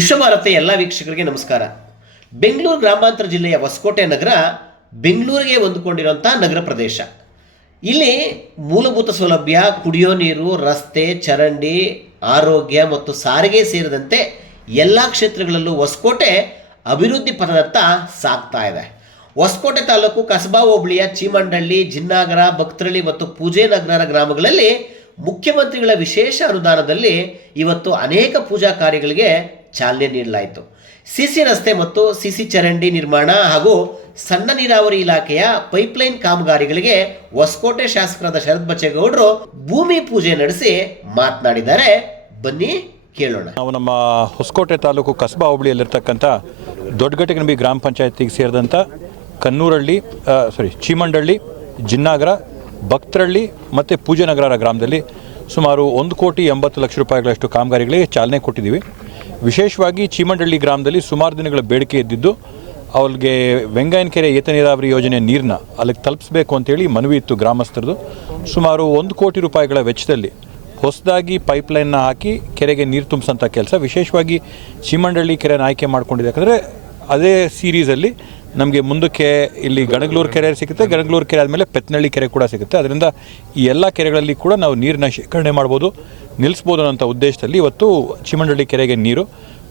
ವಿಶ್ವಭಾರತಿ ಎಲ್ಲ ವೀಕ್ಷಕರಿಗೆ ನಮಸ್ಕಾರ. ಬೆಂಗಳೂರು ಗ್ರಾಮಾಂತರ ಜಿಲ್ಲೆಯ ಹೊಸಕೋಟೆ ನಗರ ಬೆಂಗಳೂರಿಗೆ ಹೊಂದಿಕೊಂಡಿರುವಂಥ ನಗರ ಪ್ರದೇಶ. ಇಲ್ಲಿ ಮೂಲಭೂತ ಸೌಲಭ್ಯ, ಕುಡಿಯೋ ನೀರು, ರಸ್ತೆ, ಚರಂಡಿ, ಆರೋಗ್ಯ ಮತ್ತು ಸಾರಿಗೆ ಸೇರಿದಂತೆ ಎಲ್ಲ ಕ್ಷೇತ್ರಗಳಲ್ಲೂ ಹೊಸಕೋಟೆ ಅಭಿವೃದ್ಧಿ ಪಥದತ್ತ ಸಾಗ್ತಾ ಇದೆ. ಹೊಸಕೋಟೆ ತಾಲೂಕು ಕಸಬಾ ಹೋಬಳಿಯ ಚೀಮಂಡಳ್ಳಿ, ಜಿನ್ನಾಗರ, ಭಕ್ತರಳ್ಳಿ ಮತ್ತು ಪೂಜೆ ನಗರ ಗ್ರಾಮಗಳಲ್ಲಿ ಮುಖ್ಯಮಂತ್ರಿಗಳ ವಿಶೇಷ ಅನುದಾನದಲ್ಲಿ ಇವತ್ತು ಅನೇಕ ಪೂಜಾ ಕಾರ್ಯಗಳಿಗೆ ಚಾಲನೆ ನೀಡಲಾಯಿತು. ಸಿಸಿ ರಸ್ತೆ ಮತ್ತು ಸಿಸಿ ಚರಂಡಿ ನಿರ್ಮಾಣ ಹಾಗೂ ಸಣ್ಣ ನೀರಾವರಿ ಇಲಾಖೆಯ ಪೈಪ್ಲೈನ್ ಕಾಮಗಾರಿಗಳಿಗೆ ಹೊಸಕೋಟೆ ಶಾಸಕರಾದ ಶರತ್ ಬಚ್ಚೇಗೌಡರು ಭೂಮಿ ಪೂಜೆ ನಡೆಸಿ ಮಾತನಾಡಿದ್ದಾರೆ. ಬನ್ನಿ ಕೇಳೋಣ. ನಾವು ನಮ್ಮ ಹೊಸಕೋಟೆ ತಾಲೂಕು ಕಸಬಾ ಹೋಬಳಿಯಲ್ಲಿರ್ತಕ್ಕಂಥ ದೊಡ್ಡಗಟ್ಟಿಗನಬಿ ಗ್ರಾಮ ಪಂಚಾಯತಿಗೆ ಸೇರಿದಂಥ ಚೀಮಂಡಳ್ಳಿ, ಜಿನ್ನಾಗರ, ಭಕ್ತರಳ್ಳಿ ಮತ್ತು ಪೂಜೆನಗರ ಗ್ರಾಮದಲ್ಲಿ ಸುಮಾರು 1,80,00,000 ರೂಪಾಯಿಗಳಷ್ಟು ಕಾಮಗಾರಿಗಳಿಗೆ ಚಾಲನೆ ಕೊಟ್ಟಿದ್ದೀವಿ. ವಿಶೇಷವಾಗಿ ಚೀಮಂಡಳ್ಳಿ ಗ್ರಾಮದಲ್ಲಿ ಸುಮಾರು ದಿನಗಳ ಬೇಡಿಕೆ ಇದ್ದಿದ್ದು ಅವ್ರಿಗೆ ವೆಂಗಾಯನ ಕೆರೆ ಏತ ನೀರಾವರಿ ಯೋಜನೆ ನೀರನ್ನ ಅಲ್ಲಿಗೆ ತಲುಪಿಸಬೇಕು ಅಂತೇಳಿ ಮನವಿ ಇತ್ತು ಗ್ರಾಮಸ್ಥರದು. ಸುಮಾರು 1 ಕೋಟಿ ರೂಪಾಯಿಗಳ ವೆಚ್ಚದಲ್ಲಿ ಹೊಸದಾಗಿ ಪೈಪ್ಲೈನ್ನ ಹಾಕಿ ಕೆರೆಗೆ ನೀರು ತುಂಬಿಸೋಂಥ ಕೆಲಸ ವಿಶೇಷವಾಗಿ ಚೀಮಂಡಳ್ಳಿ ಕೆರೆನ ಆಯ್ಕೆ ಮಾಡ್ಕೊಂಡಿದೆ. ಯಾಕಂದರೆ ಅದೇ ಸೀರೀಸಲ್ಲಿ ನಮಗೆ ಮುಂದಕ್ಕೆ ಇಲ್ಲಿ ಗಣಗ್ಲೂರು ಕೆರೆ ಸಿಗುತ್ತೆ, ಗಣಗ್ಲೂರು ಕೆರೆ ಆದಮೇಲೆ ಪೆತ್ನಳ್ಳಿ ಕೆರೆ ಕೂಡ ಸಿಗುತ್ತೆ. ಅದರಿಂದ ಈ ಎಲ್ಲ ಕೆರೆಗಳಲ್ಲಿ ಕೂಡ ನಾವು ನೀರನ್ನ ಶೇಖರಣೆ ಮಾಡ್ಬೋದು, ನಿಲ್ಲಿಸ್ಬೋದು ಅನ್ನೋಂಥ ಉದ್ದೇಶದಲ್ಲಿ ಇವತ್ತು ಚೀಮಂಡಳ್ಳಿ ಕೆರೆಗೆ ನೀರು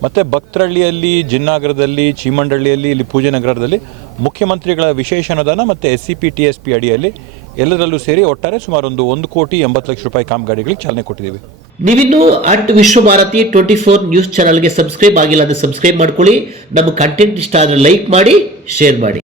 ಮತ್ತು ಭಕ್ತರಳ್ಳಿಯಲ್ಲಿ, ಜಿನ್ನಾಗರದಲ್ಲಿ, ಚೀಮಂಡಳ್ಳಿಯಲ್ಲಿ, ಇಲ್ಲಿ ಪೂಜೆ ನಗರದಲ್ಲಿ ಮುಖ್ಯಮಂತ್ರಿಗಳ ವಿಶೇಷ ಅನುದಾನ ಮತ್ತು SCP TSP ಅಡಿಯಲ್ಲಿ ಎಲ್ಲದರಲ್ಲೂ ಸೇರಿ ಒಟ್ಟಾರೆ ಸುಮಾರು 1,80,00,000 ರೂಪಾಯಿ ಕಾಮಗಾರಿಗಳಿಗೆ ಚಾಲನೆ ಕೊಟ್ಟಿದ್ದೀವಿ. ನೀವಿನ್ನೂ ವಿಶ್ವಭಾರತಿ 24 ನ್ಯೂಸ್ ಚಾನಲ್ಗೆ ಸಬ್ಸ್ಕ್ರೈಬ್ ಆಗಿಲ್ಲ ಅಂದರೆ ಸಬ್ಸ್ಕ್ರೈಬ್ ಮಾಡ್ಕೊಳ್ಳಿ. ನಮ್ಮ ಕಂಟೆಂಟ್ ಇಷ್ಟ ಆದರೆ ಲೈಕ್ ಮಾಡಿ, ಶೇರ್ ಮಾಡಿ.